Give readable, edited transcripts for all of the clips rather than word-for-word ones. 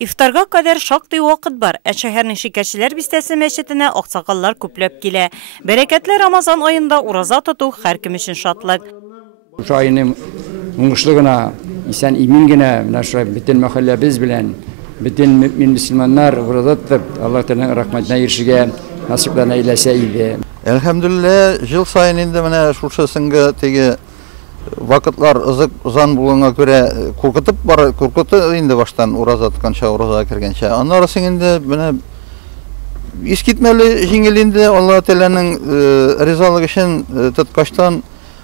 Ифтарга кадәр шактый вакыт бар. Шәһәрнең Шикәрчеләр бистәсе мәчетенә аксакаллар күпләп килә. Бәрәкәтле Рамазан аенда ураза тоту һәркем өчен шатлык. Шу айның уңышлы гына, исән имин генә, менә шулай бөтен мәхәлләбез белән, бөтен мөмин мөселманнар ураза тотып, Аллаһ Тәгаләнең рәхмәтенә ирешергә насыйплана иләсә иде. Әлхәмдүлилләһ, жыл сайын инде менә шушысынга теге вакытлар узан булганга күрә куркытып инде баштан ураза тотканча, уразага кергәнчә. Аннары соң инде менә искитмәле җиңел инде Алла Тәгаләнең ризалыгы өчен тоткачтан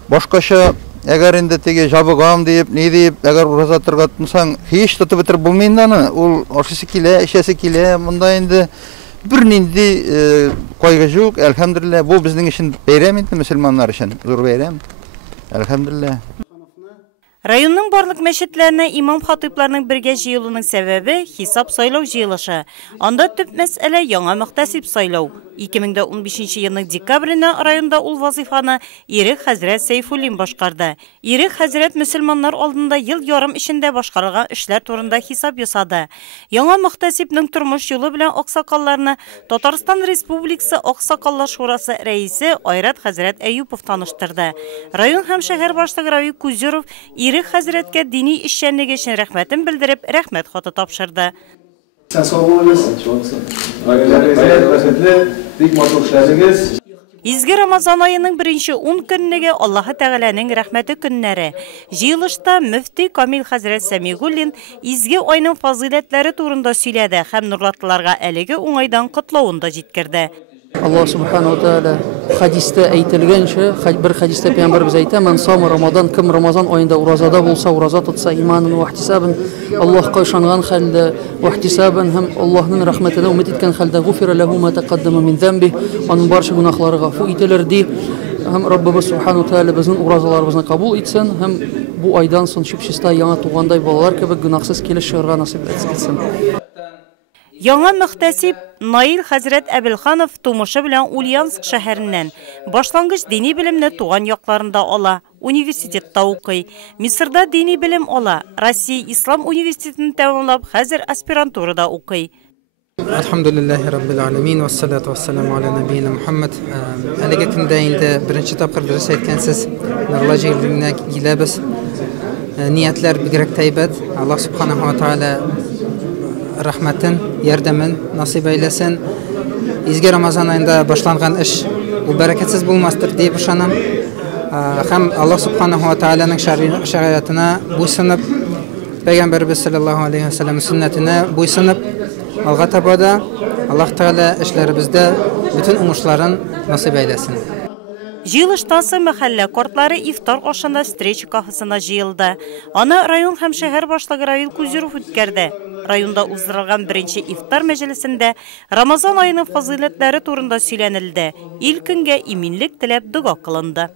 башкача әгәр инде теге жабыгам дип, ни дип, әгәр ураза торга тотсаң, һич тотып бетереп булмый инде аны. Ул ашысы килә, эчәсе килә, монда инде бер нинди кайгы юк. Әлхәмдүлилләһ, бу безнең өчен бәйрәм инде, мөселманнар өчен зур бәйрәм. Әлхәмдүлилләһ. Районның барлык мәчетләренә имам-хатибларның бергә җыелуның сәбәбе хисап сайлау җыелышы. Анда төп мәсьәлә яңа мөхтәсиб сайлау. 2015 елның декабрендә районда ул вазифаны Ирек хәзрәт Сейфуллин башкарды. Ирек хәзрәт мөселманнар алдында ел ярым эчендә башкарылган эшләр турында хисап ясады. Яңа мөхтәсибнең тормыш юлы белән аксакалларны Татарстан Республикасы Аксакаллар шурасы рәисе Айрат хәзрәт Әюпов таныштырды. Район һәм шәһәр башлыгы Равил Кузеров Ирек хәзрәткә дини эшчәнлеге өчен рәхмәтен белдереп, рәхмәт хаты тапшырды. Изге Рамазан айының беренче 10 көннеге Аллаһы Тәгаләнең рәхмәте көннәре. Җыелышта мөфти Камил хәзрәт Сәмигуллин изге айның фазиләтләре турында сөйләде һәм нурлатлыларга әлеге уңайдан котлавын да җиткерде. Allah subhanahu wa ta'ala hadiste әйтелгәнчә, бер хадистә Пәйгамбәрбез әйтә, "Ман сама Рамадан, кем Рамазан аенда уразада булса, ураза тотса, иманын ва ихтисабын, Аллаһка ышанган хәлдә, ва ихтисабын һәм Аллаһның рәхмәтенә умид иткән хәлдә, гуфира лаху ма тaqaddama min dhanbi, аның барча гунахлары гафу ителер" ди. Һәм Раббыбыз subhanahu wa ta'ala безнең уразаларыбызны кабул итсен, һәм бу айдан соң чип-чиста яңа тугандай балалар кебек гунахсыз килеш чыгарга насыйп этсен. Яңа мөхтәсиб Наил хәзрәт Әбелханов тумышы белән Ульяновск шәһәреннән башлангыч дини белемне туган якларында ала, университетта укый. Мисырда дини белем ала, Россия Ислам университетын тәмамлап, хәзер аспирантурада укый. Alhamdulillahi Rabbil Alamin ve salatu ve selamu ala nebiyyina Muhammed. Әлеге көндә инде беренче тапкыр дөрес әйткәнсез, Нурлы җирлегенә киләбез. Ниятләр бигрәк тәйбәт. Аллаһ Subhanahu wa Ta'ala рәхмәтен, ярдәмен насыйп әйләсен. Изге Рамазан аенда башланган эш ул бәрәкәтсез булмастыр дип ышанам. Һәм Аллаһ Subhanahu wa Ta'аланың шариатына буйсынып, Пәйгамбәрбез саллаллаһу алейхи ва саллям сөннәтенә буйсынып, алга таба да Аллаһ Тәгалә эшләребездә бүтән уңышларын насыйп әйләсен. Җыелыштан соң мәхәллә картлары ифтар ашында встреча кафесына җыелды. Аны район һәм шәһәр башлыгы Равил Кузеров үткәрде. Районда уздырылган беренче ифтар мәҗлесендә Рамазан аеның фазиләтләре турында сөйләнелде. Ил көнгә иминлек теләп дуга кылынды.